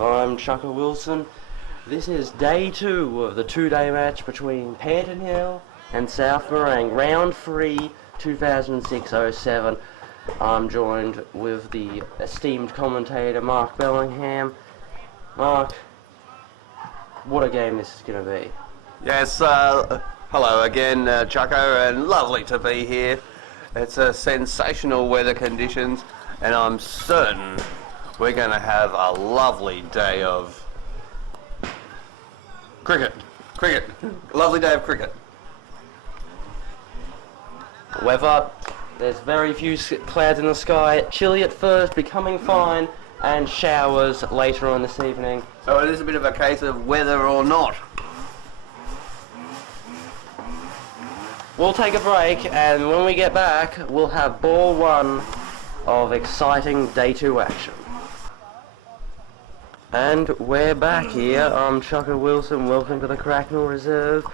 I'm Chukka Wilson. This is day 2 of the 2-day match between Panton and South Morang, round 3, 2006-07. I'm joined with the esteemed commentator Marq Bellingham. Mark, what a game this is going to be. Yes, hello again, Chukka, and lovely to be here. It's a sensational weather conditions, and I'm certain we're going to have a lovely day of cricket. Lovely day of cricket. Weather, there's very few clouds in the sky. Chilly at first, becoming fine, and showers later on this evening. So it is a bit of a case of whether or not. We'll take a break, and when we get back, we'll have ball 1 of exciting day 2 action. And we're back here. I'm Chukka Wilson. Welcome to the Cracknell Reserve.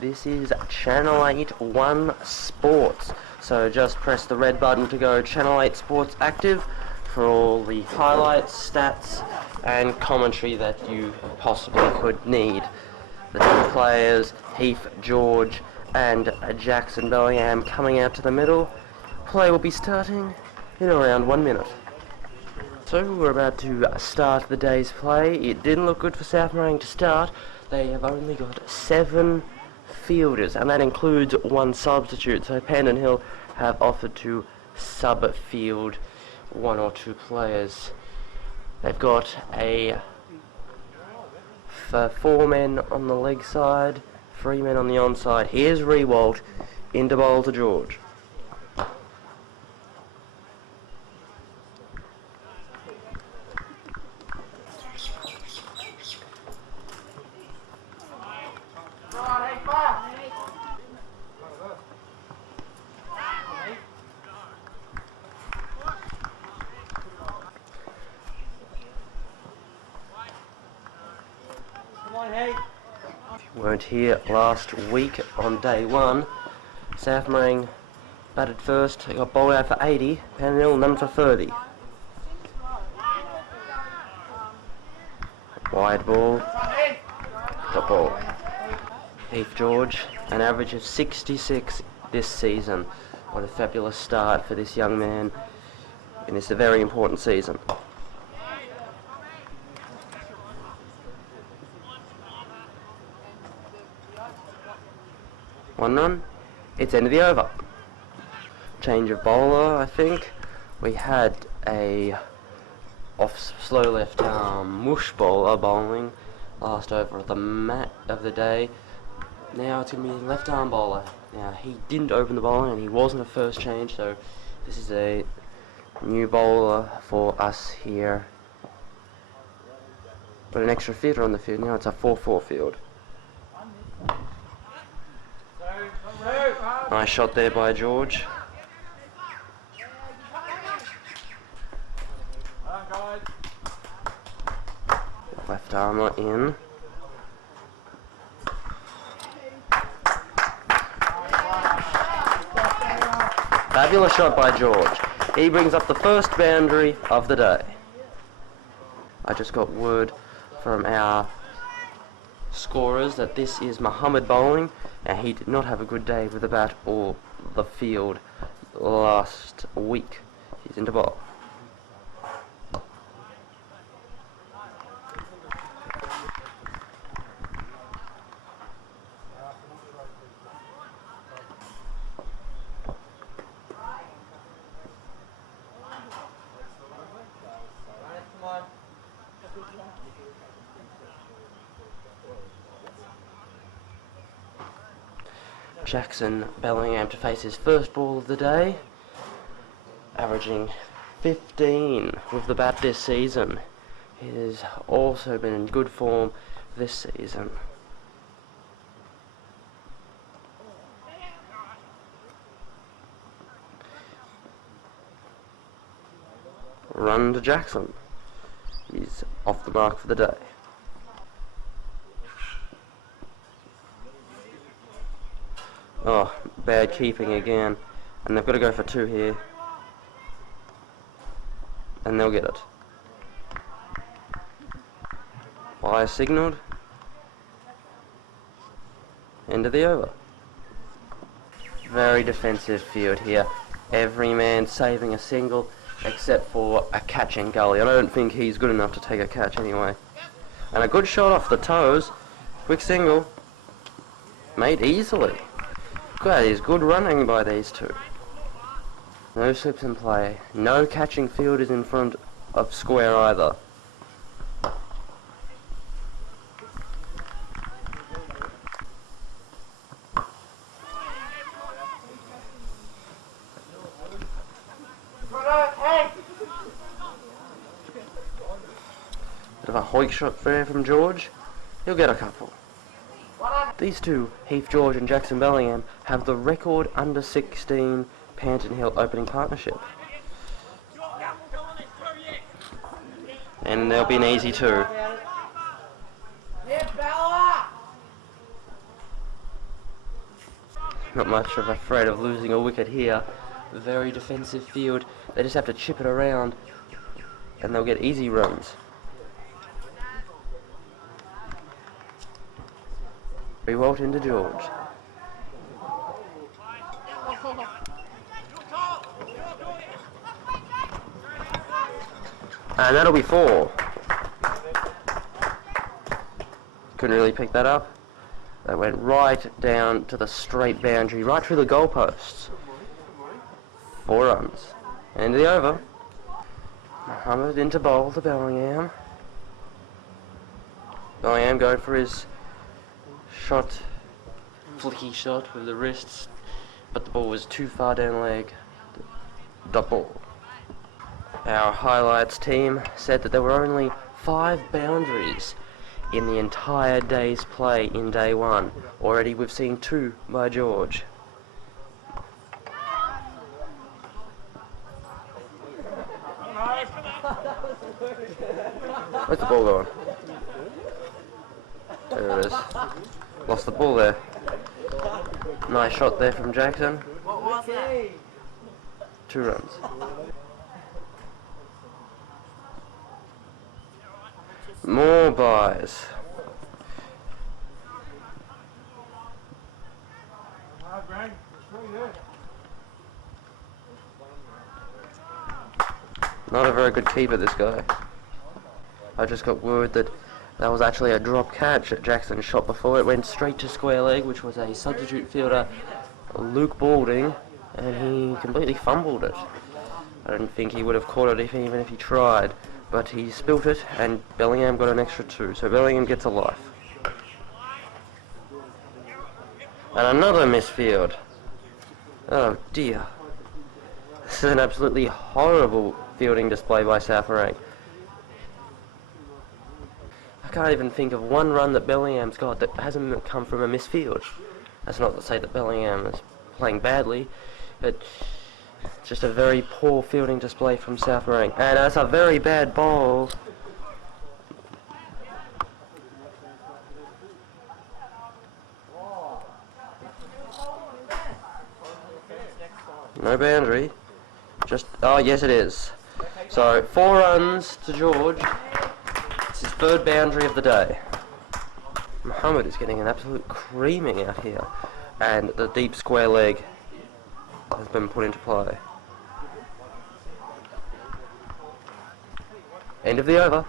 This is Channel 8 1 Sports. So just press the red button to go Channel 8 Sports active for all the highlights, stats, and commentary that you possibly could need. The two players, Heath George and Justen Bellingham, coming out to the middle. Play will be starting in around 1 minute. So we're about to start the day's play. It didn't look good for South Morang to start. They have only got 7 fielders, and that includes 1 substitute. So Panton have offered to sub-field 1 or 2 players. They've got 4 men on the leg side, 3 men on the onside. Here's Rewalt into bowl to George. Weren't here last week on day 1. South Morang batted first. They got bowled out for 80. Panton none for 30. Wide ball. Top ball. Heath George, an average of 66 this season. What a fabulous start for this young man. And it's a very important season. 1 run. It's end of the over. Change of bowler, I think. We had a off slow left arm mush bowler bowling last over of the day. Now it's going to be left arm bowler. Now he didn't open the bowling and he wasn't a first change, so this is a new bowler for us here. Got an extra fielder on the field. Now it's a 4-4 field. Nice shot there by George. Left armour in. Fabulous shot by George. He brings up the first boundary of the day. I just got word from our scorers that this is Muhammad bowling, and he did not have a good day with the bat or the field last week. He's into bowl. Justen Bellingham to face his first ball of the day, averaging 15 with the bat this season. He has also been in good form this season. Run to Jackson. He's off the mark for the day. Oh, bad keeping again. And they've got to go for 2 here. And they'll get it. Fire signalled. End of the over. Very defensive field here. Every man saving a single except for a catch in gully. I don't think he's good enough to take a catch anyway. And a good shot off the toes. Quick single. Made easily. That is good running by these two. No slips in play. No catching fielders in front of square either. Bit of a hoik shot there from George. He'll get a couple. These two, Heath George and Jackson Bellingham, have the record under 16 Panton Hill opening partnership. And there'll be an easy two. Not much of a threat of losing a wicket here. Very defensive field. They just have to chip it around and they'll get easy runs. Rewalt into George. And that'll be 4. Couldn't really pick that up. That went right down to the straight boundary, right through the goalposts. 4 runs. End of the over. Muhammad into bowl to Bellingham. Bellingham going for his shot, flicky shot with the wrists, but the ball was too far down leg. Dot ball. Our highlights team said that there were only 5 boundaries in the entire day's play in day 1. Already we've seen 2 by George. Where's the ball going? There it is. Lost the ball there. Nice shot there from Jackson. 2 runs. More buys. Not a very good keeper, this guy. I just got word that was actually a drop catch that Jackson shot before. It went straight to square leg, which was a substitute fielder, Luke Balding, and he completely fumbled it. I don't think he would have caught it even if he tried, but he spilt it, and Bellingham got an extra 2, so Bellingham gets a life. And another misfield. Oh dear. This is an absolutely horrible fielding display by South Morang. I can't even think of one run that Bellingham's got that hasn't come from a misfield. That's not to say that Bellingham is playing badly, but it's just a very poor fielding display from South Morang. And that's a very bad ball. No boundary. Just, oh yes it is. So 4 runs to George. It's his 3rd boundary of the day. Muhammad is getting an absolute creaming out here. And the deep square leg has been put into play. End of the over.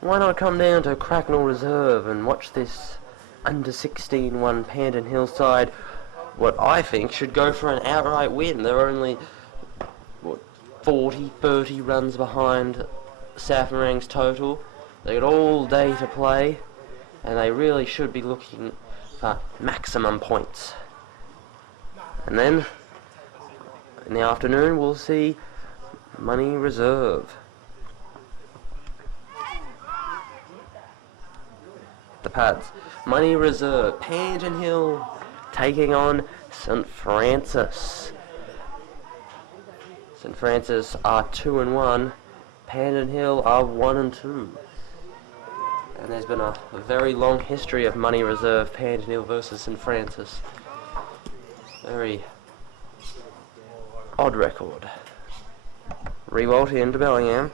Why not come down to Cracknell Reserve and watch this under 16 1 Panton Hillside, what I think should go for an outright win. They're only 30 runs behind South Morang's total. They got all day to play, and they really should be looking for maximum points. And then in the afternoon we'll see Money Reserve. The pads. Money Reserve. Panton Hill taking on St Francis. St Francis are 2-1. Panton Hill are 1-2. And there's been a very long history of Money Reserve, Panton Hill versus St Francis. Very odd record. Rewalt into Bellingham.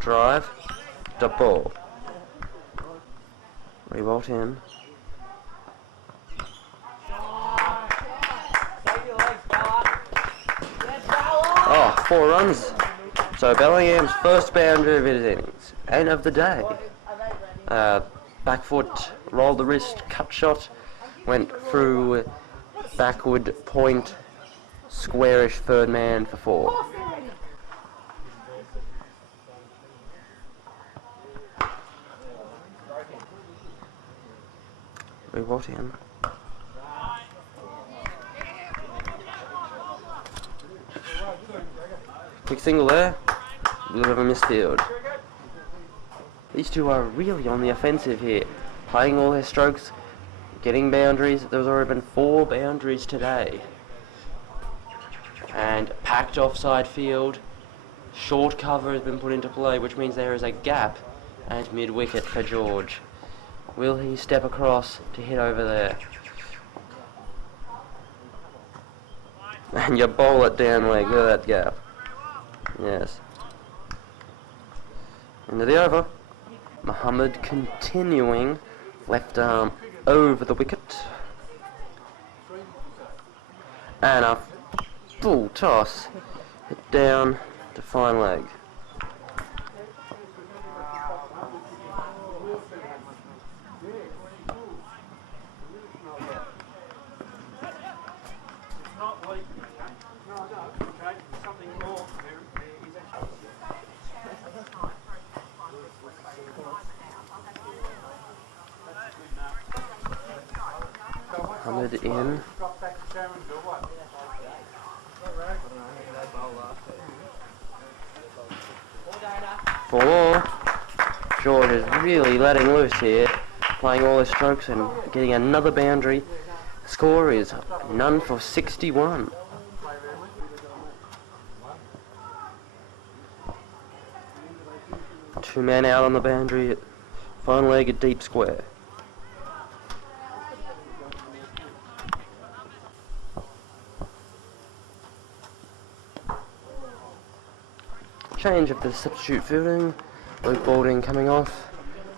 Drive. Stop ball. Rebolt in. Oh, 4 runs. So Bellingham's first boundary of his innings and of the day. Back foot, rolled the wrist, cut shot, went through backward point, squarish third man for 4. Rebolt in. Quick single there. A little bit of a misfield. These two are really on the offensive here, playing all their strokes, getting boundaries. There's already been 4 boundaries today. And packed offside field. Short cover has been put into play, which means there is a gap at mid-wicket for George. Will he step across to hit over there? And you bowl it down leg, look at that gap. Yes. Into the over. Muhammad continuing, left arm over the wicket. And a full toss, hit down to fine leg. Muhammad in. 4. George is really letting loose here, playing all his strokes and getting another boundary. Score is none for 61. Two men out on the boundary, fine leg at deep square. Change of the substitute fielding. Luke Balding coming off.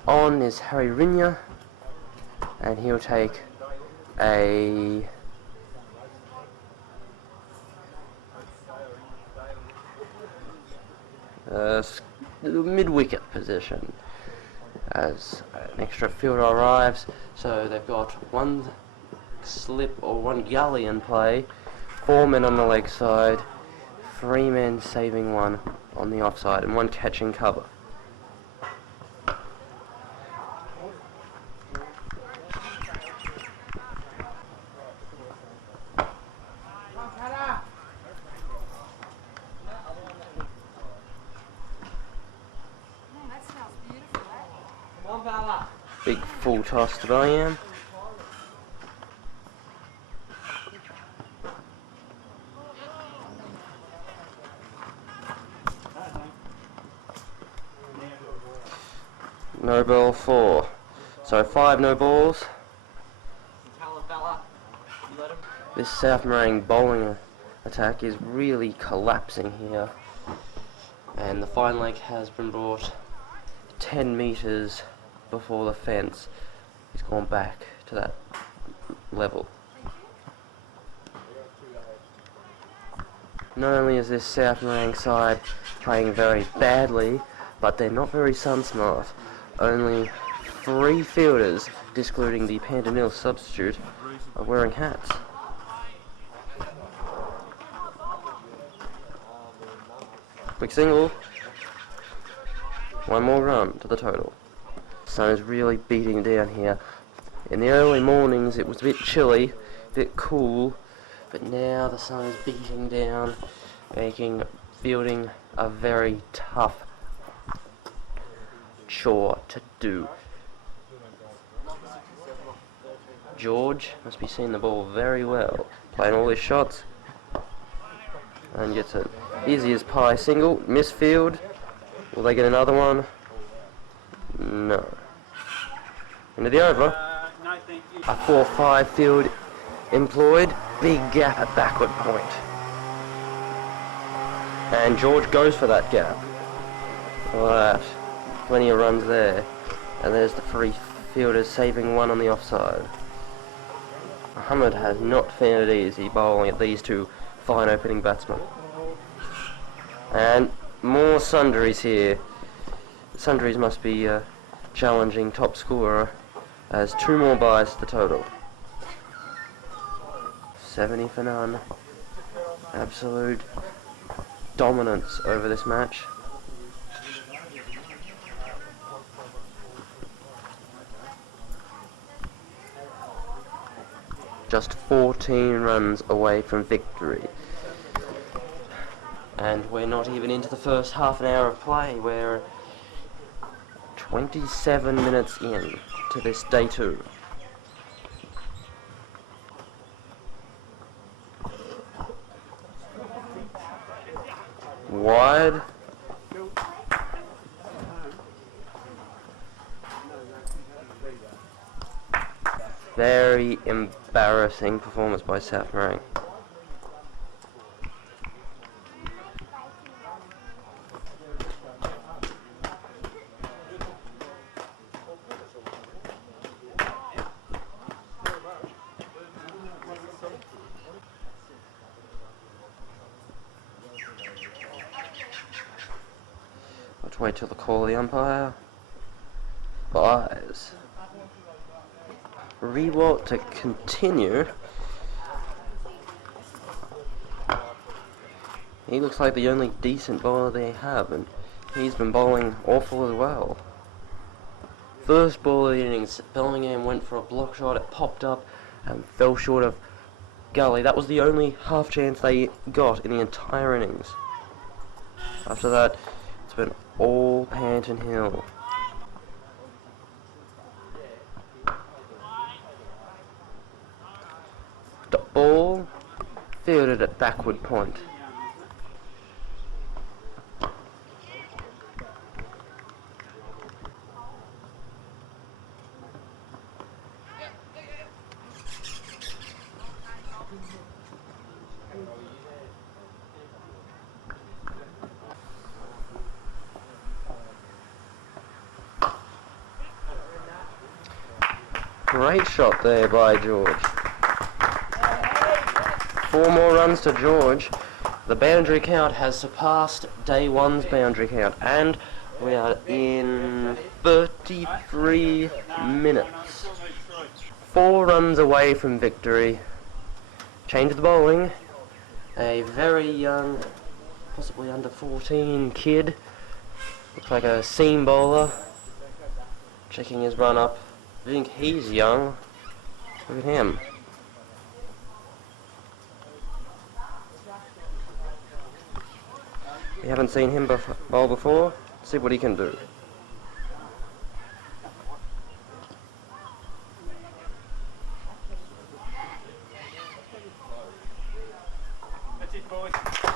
On is Harry Rinya, and he'll take a mid-wicket position as an extra fielder arrives. So they've got 1 slip or 1 gully in play, 4 men on the leg side, 3 men saving 1 on the offside and 1 catching cover. Big full toss to Bellingham. No ball 4. So 5 no balls. This South Morang bowling attack is really collapsing here. And the fine leg has been brought 10 metres before the fence. He's gone back to that level. Not only is this South Morang side playing very badly, but they're not very sun smart. Only 3 fielders, excluding the Panton substitute, are wearing hats. Quick single. 1 more run to the total. Sun is really beating down here. In the early mornings it was a bit chilly, a bit cool, but now the sun is beating down, making fielding a very tough chore to do. George must be seeing the ball very well, playing all his shots, and gets an easy as pie single, misfield. Will they get another one? No. Into the over. A 4-5 field employed. Big gap at backward point. And George goes for that gap. Look at that. Plenty of runs there. And there's the free fielders saving one on the offside. Muhammad has not found it easy bowling at these two fine opening batsmen. And more sundries here. Sundries must be challenging top scorer, as two more buys the total. 70 for none. Absolute dominance over this match. Just 14 runs away from victory. And we're not even into the first half an hour of play. We're 27 minutes in to this day 2. Wide. Very embarrassing performance by South Morang. Let's wait till the call of the umpire. Buys. Rewalt to continue. He looks like the only decent bowler they have, and he's been bowling awful as well. First ball of the innings, Bellingham went for a block shot, it popped up and fell short of gully. That was the only half chance they got in the entire innings. After that, it's been all Panton Hill. Ball fielded at backward point. Great shot there by George. 4 more runs to George. The boundary count has surpassed day 1's boundary count, and we are in 33 minutes. 4 runs away from victory. Change of the bowling. A very young, possibly under 14 kid. Looks like a seam bowler. Checking his run up. I think he's young. Look at him. You haven't seen him bowl before? See what he can do.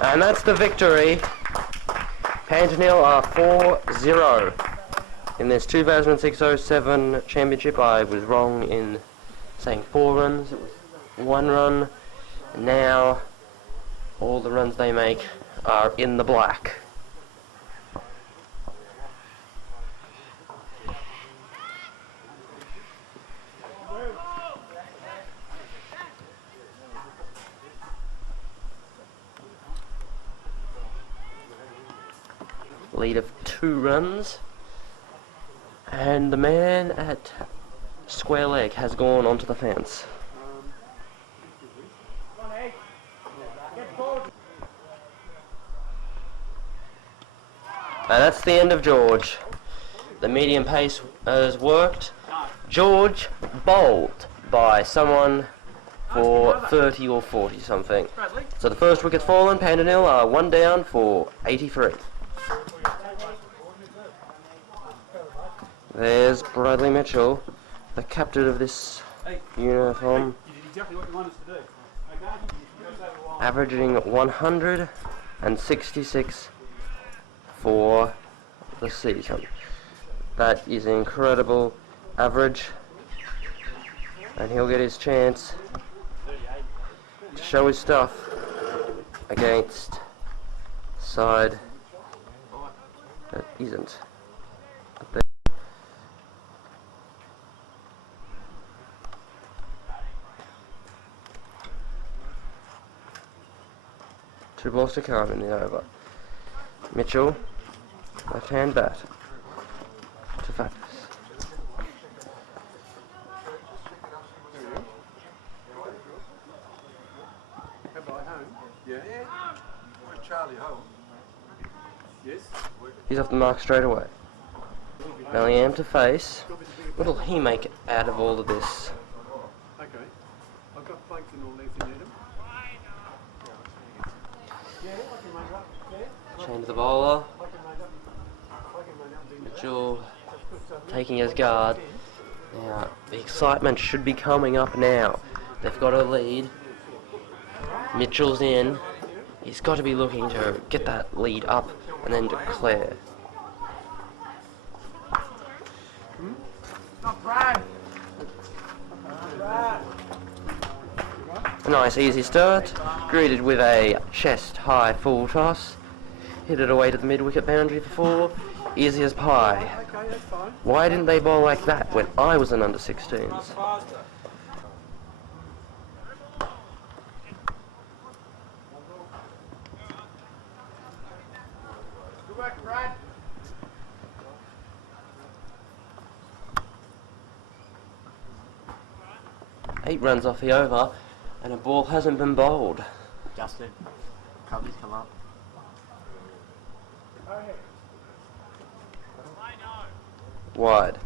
And that's the victory. Panton Hill are 4-0 in this 2006-07 championship. I was wrong in saying 4 runs. It was 1 run. Now all the runs they make are in the black. Lead of 2 runs, and the man at square leg has gone onto the fence. And that's the end of George. The medium pace has worked. George bowled by someone for 30 or 40 something. So the first wicket's fallen. Panton Hill are 1 down for 83. There's Bradley Mitchell, the captain of this uniform, averaging 166 for the season. That is an incredible average, and he'll get his chance to show his stuff against side that isn't a 2 balls to come in the over. Mitchell, left hand bat to face. He's off the mark straight away. Bellingham to face. What'll he make out of all of this? Okay. I've got Panton all legs in them. Chain to the bowler. Mitchell taking his guard. Now, the excitement should be coming up now. They've got a lead. Mitchell's in. He's got to be looking to get that lead up and then declare. A nice easy start, greeted with a chest-high full toss. Hit it away to the mid-wicket boundary for 4. Easy as pie. Okay, that's fine. Why didn't they bowl like that when I was an under-16s? Good work, Brad. 8 runs off the over, and a ball hasn't been bowled. Justen, coverage come up. Wide.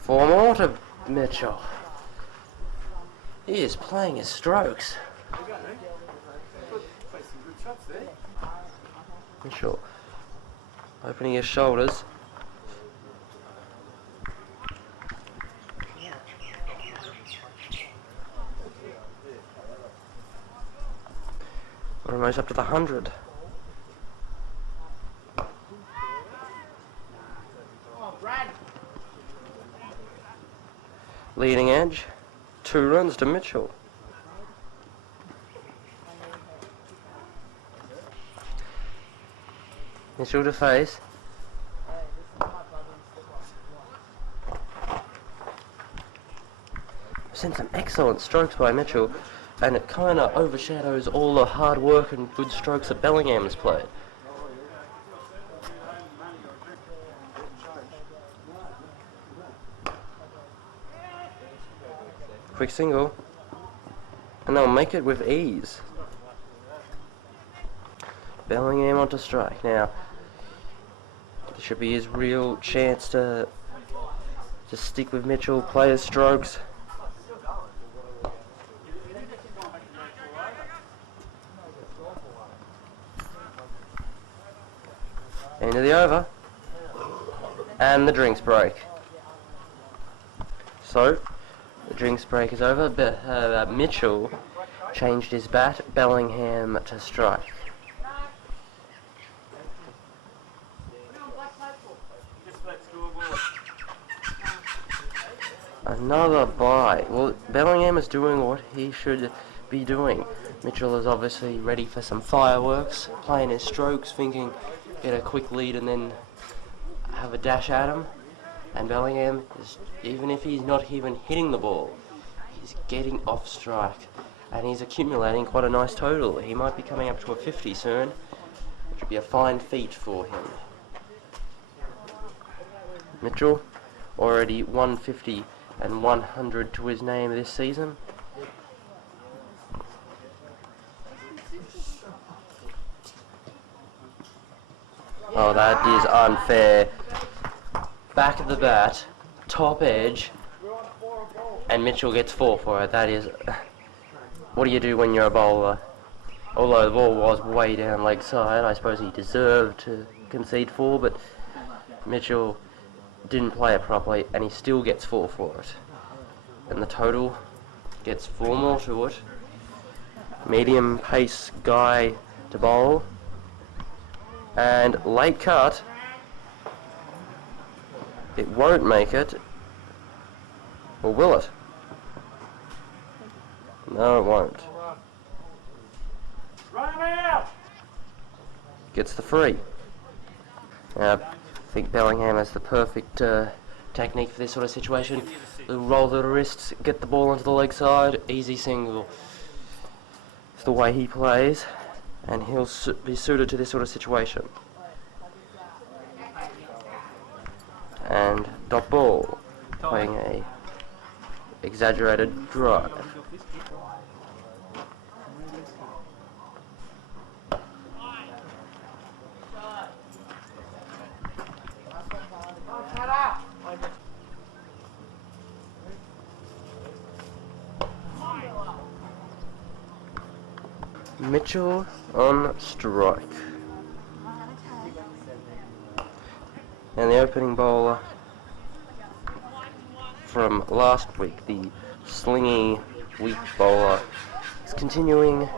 Four more to Mitchell. He is playing his strokes. Mitchell opening his shoulders. We're almost up to the 100. Leading edge, 2 runs to Mitchell. Mitchell to face. Seen some excellent strokes by Mitchell, and it kind of overshadows all the hard work and good strokes that Bellingham has played. Quick single, and they'll make it with ease. Bellingham onto strike. Now, this should be his real chance to just stick with Mitchell, play his strokes. End of the over. And the drinks break. So, the drinks break is over, but Mitchell changed his bat, Bellingham to strike. Another bye. Well, Bellingham is doing what he should be doing. Mitchell is obviously ready for some fireworks, playing his strokes, thinking get a quick lead and then have a dash at him. And Bellingham, even if he's not even hitting the ball, he's getting off strike. And he's accumulating quite a nice total. He might be coming up to a 50 soon, which would be a fine feat for him. Mitchell, already 150 and 100 to his name this season. Oh, that is unfair. Back of the bat, top edge, and Mitchell gets 4 for it. That is... What do you do when you're a bowler? Although the ball was way down leg side, I suppose he deserved to concede 4, but Mitchell didn't play it properly, and he still gets 4 for it. And the total gets 4 more to it. Medium pace guy to bowl. And late cut. It won't make it. Or will it? No, it won't. Gets the free. Now, I think Bellingham has the perfect technique for this sort of situation. He'll roll the wrists, get the ball onto the leg side, easy single. It's the way he plays, and he'll be suited to this sort of situation. And dot ball, playing a exaggerated drive. Mitchell on strike. And the opening bowler from last week, the slingy, weak bowler, is continuing,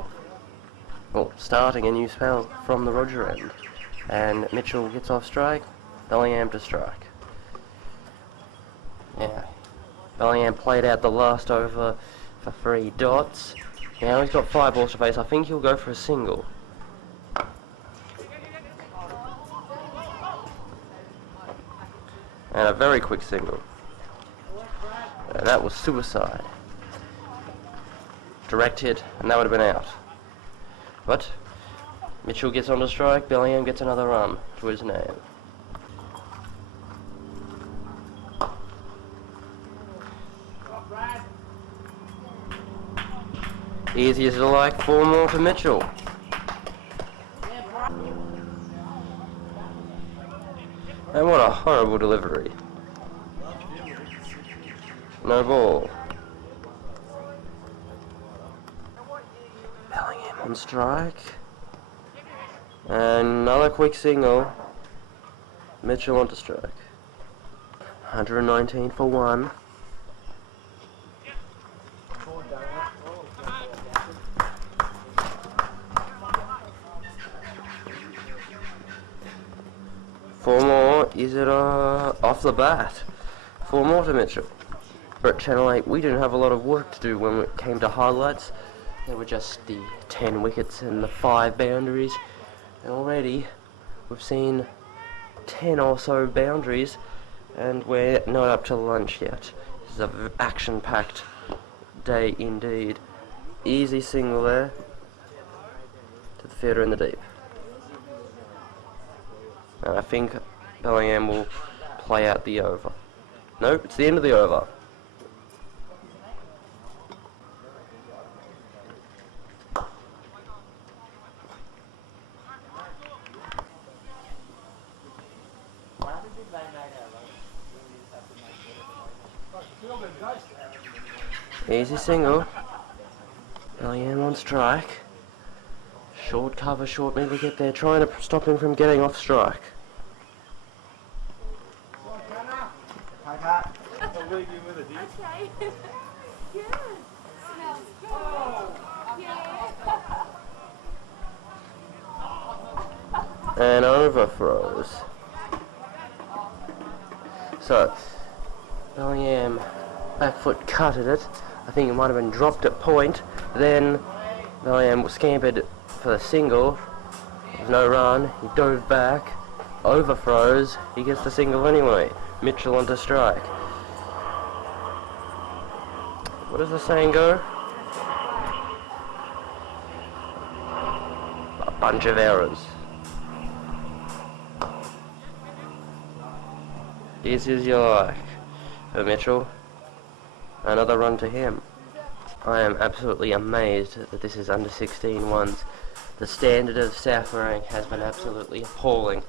well, starting a new spell from the Roger end. And Mitchell gets off strike, Bellingham to strike. Yeah, Bellingham played out the last over for 3 dots. Now he's got 5 balls to face. I think he'll go for a single. And a very quick single. That was suicide. Direct hit, and that would have been out. But Mitchell gets onto strike, Bellingham gets another run to his name. Easy as you like, 4 more to Mitchell. And what a horrible delivery. No ball. Bellingham on strike. And another quick single. Mitchell onto strike. 119 for 1. Four more, is it off the bat? 4 more to Mitchell. We're at Channel 8, we didn't have a lot of work to do when it came to highlights. There were just the 10 wickets and the 5 boundaries. And already, we've seen 10 or so boundaries, and we're not up to lunch yet. This is an action-packed day indeed. Easy single there, to the fielder in the deep. And I think Bellingham will play out the over. Nope, it's the end of the over. Easy single. Bellingham on strike. Short cover, short middle get there, trying to stop him from getting off strike. And over throws. So, Bellingham back foot cutted it. I think it might have been dropped at point. Then Bellingham scampered for the single. There's no run. He dove back. Overthrows. He gets the single anyway. Mitchell onto strike. What does the saying go? A bunch of errors. Easy as you like. For Mitchell. Another run to him. I am absolutely amazed that this is under 16 ones. The standard of South Morang has been absolutely appalling.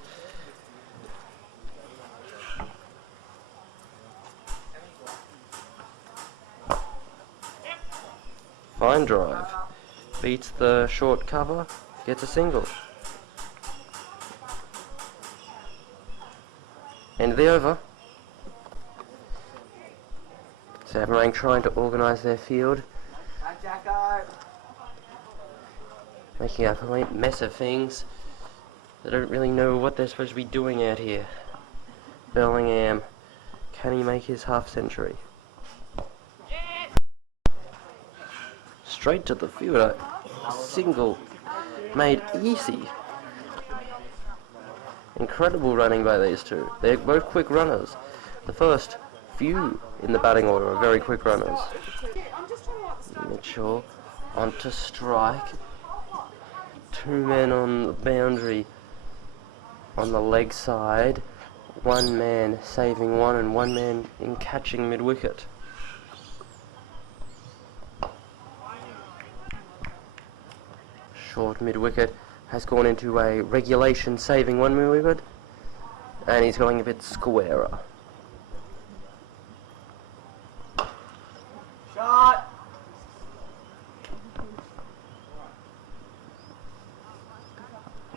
Fine drive. Beats the short cover. Gets a single. End of the over. South Morang trying to organise their field. Making a complete mess of things. They don't really know what they're supposed to be doing out here. Bellingham, can he make his half century? Straight to the fielder. Single made easy. Incredible running by these two. They're both quick runners. The first few in the batting order are very quick runners. Mitchell onto strike. Two men on the boundary on the leg side. One man saving one and one man in catching mid-wicket. Short mid-wicket has gone into a regulation saving one mid-wicket, and he's going a bit squarer. Shot!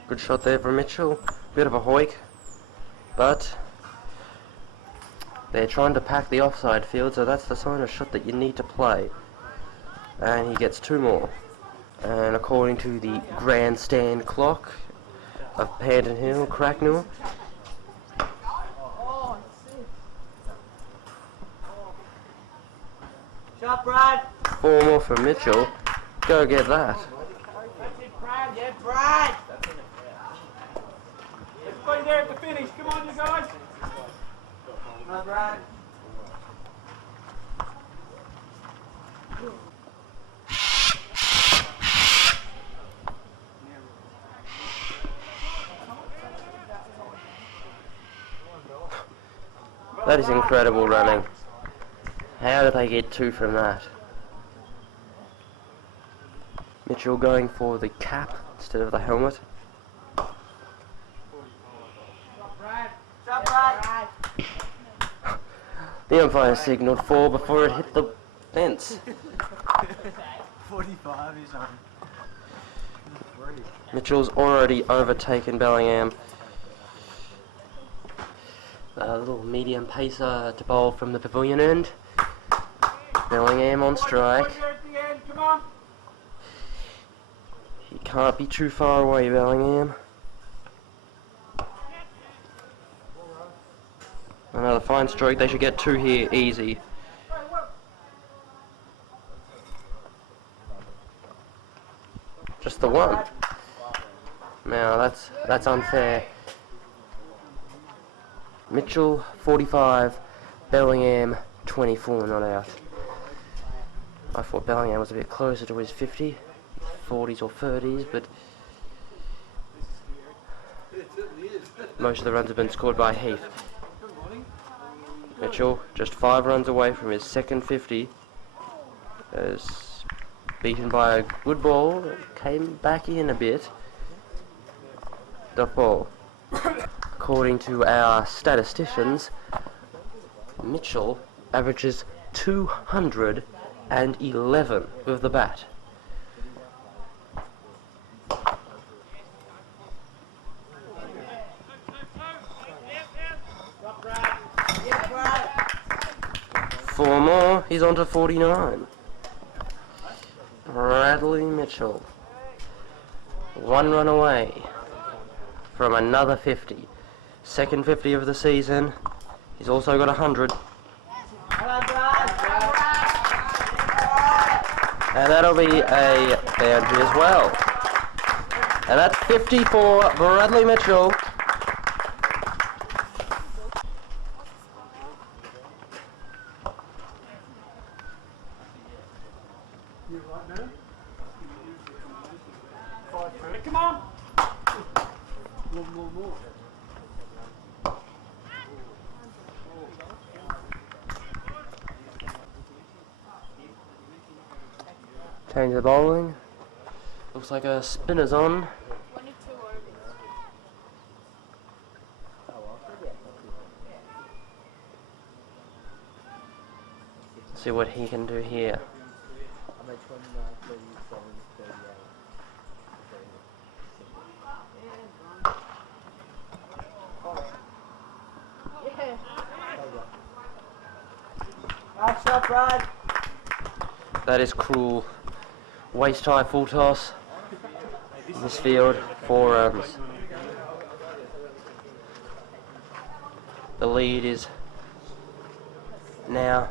Good shot there from Mitchell. Bit of a hoik, but they're trying to pack the offside field, so that's the sign of shot that you need to play. And he gets two more. And according to the grandstand clock of Panton Hill, Cracknell, Shot, Brad! four more for Mitchell. Go get that. Brad, yeah, Brad! Let's play there at the finish. Come on, you guys. Come on, Brad. That is incredible running. How did they get two from that? Mitchell going for the cap instead of the helmet. Shot, Brad! The umpire signalled four before it hit the fence. 45 is on. Mitchell's already overtaken Bellingham. A little medium pacer to bowl from the pavilion end. Bellingham on strike. Come on. He can't be too far away, Bellingham. Another fine stroke. They should get two here, easy. Just the one. Now that's unfair. Mitchell 45, Bellingham 24 not out. I thought Bellingham was a bit closer to his 50, 40s or 30s, but most of the runs have been scored by Heath. Mitchell just 5 runs away from his second 50, is beaten by a good ball, came back in a bit. The ball. According to our statisticians, Mitchell averages 211 with the bat. Four more, he's on to 49. Bradley Mitchell. 1 run away from another 50. Second 50 of the season. He's also got 100. And that'll be a boundary as well. And that's 50 for Bradley Mitchell. Come on. More. Change the bowling. Looks like a spinner's on. See what he can do here. Nice shot, Brad. That is cruel. Waist high full toss. In this field, 4 runs. The lead is now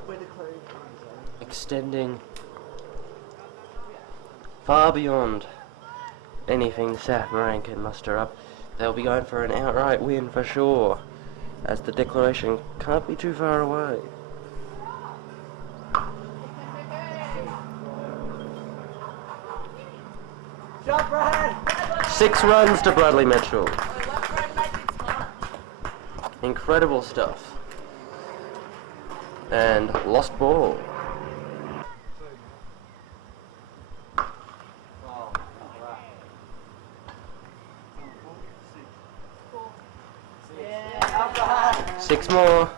extending far beyond anything South Morang can muster up. they'll be going for an outright win for sure, as the declaration can't be too far away. Shot, Brad! 6 runs to Bradley Mitchell. Incredible stuff. And lost ball. Yeah, 6 more.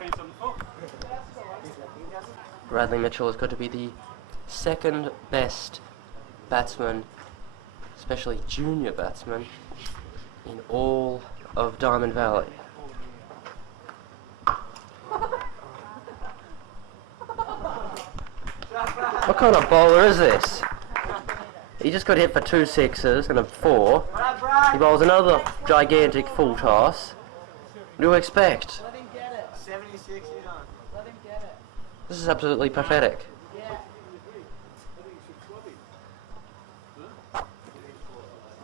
Bradley Mitchell has got to be the second best batsman, especially junior batsman, in all of Diamond Valley. What kind of bowler is this? He just got hit for 2 sixes and a 4. He bowls another gigantic full toss. What do you expect? Let him get it. 76 is on. Let him get it. This is absolutely pathetic. Yeah.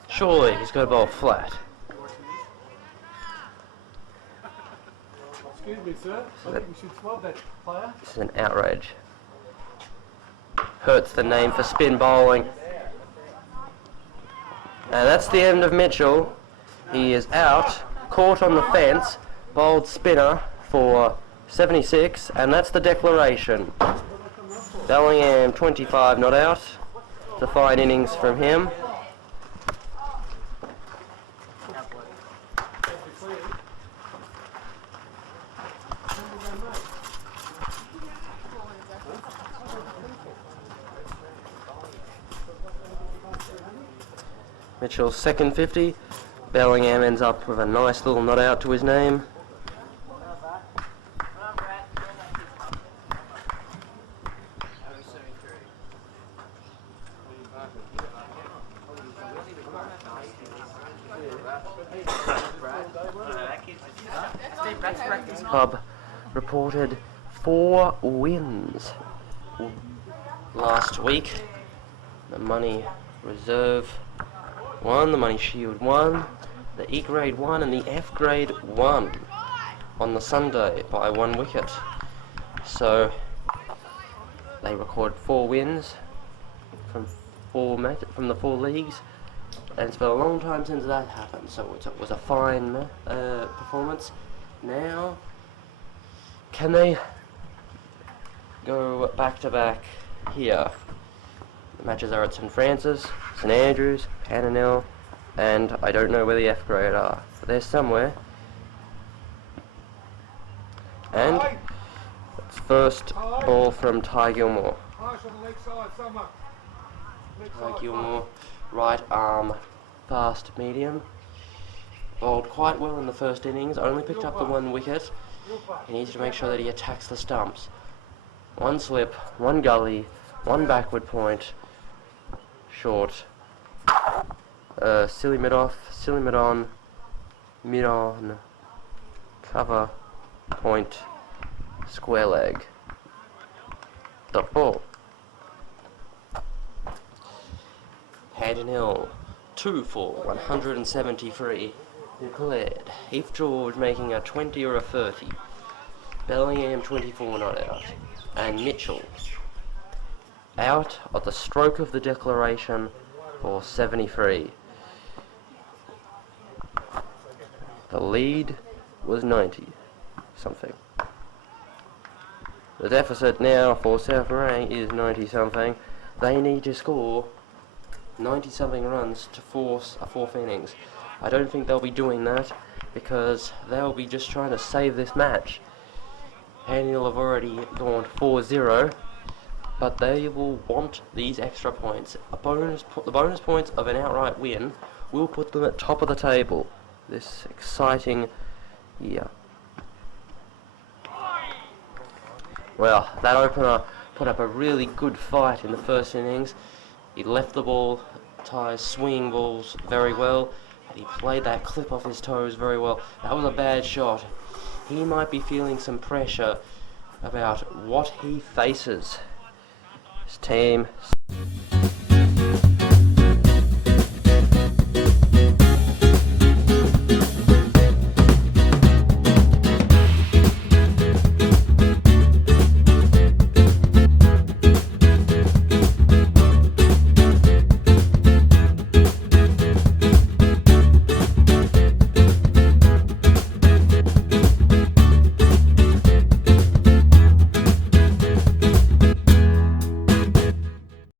Surely he's got to bowl flat. Excuse me, sir. I think we should swab that player. This is an outrage. Hurts the name for spin bowling. And that's the end of Mitchell. He is out, caught on the fence, bowled spinner for 76, and that's the declaration. Bellingham 25 not out. It's a fine innings from him. Mitchell's second 50. Bellingham ends up with a nice little not out to his name. Club reported 4 wins last week. The Money Reserve 1, the Money Shield 1, the E grade 1 and the F grade 1 on the Sunday by 1 wicket. So they recorded 4 wins from the 4 leagues, and it's been a long time since that happened, so it was a fine performance. Now, can they go back to back here? The matches are at St Francis, St Andrews, Panton, and I don't know where the F grade are, but they're somewhere. And it's first ball from Ty Gilmore. Ty Gilmore, right arm, fast medium. Bowled quite well in the first innings, only picked up the 1 wicket. He needs to make sure that he attacks the stumps. 1 slip, 1 gully, 1 backward point, short. Silly mid off, silly mid on, cover, point, square leg. Dot ball. Panton Hill, 2 for 173. Declared. Heath George making a 20 or a 30. Bellingham 24 not out. And Mitchell out at the stroke of the declaration for 73. The lead was 90 something. The deficit now for South Morang is 90 something. They need to score 90 something runs to force a 4th innings. I don't think they'll be doing that because they'll be just trying to save this match. Panton have already gone 4-0, but they will want these extra points. The bonus points of an outright win will put them at top of the table this exciting year. Well, that opener put up a really good fight in the first innings. He left the ball, Ty's swinging balls very well, and he played that clip off his toes very well. That was a bad shot. He might be feeling some pressure about what he faces. His team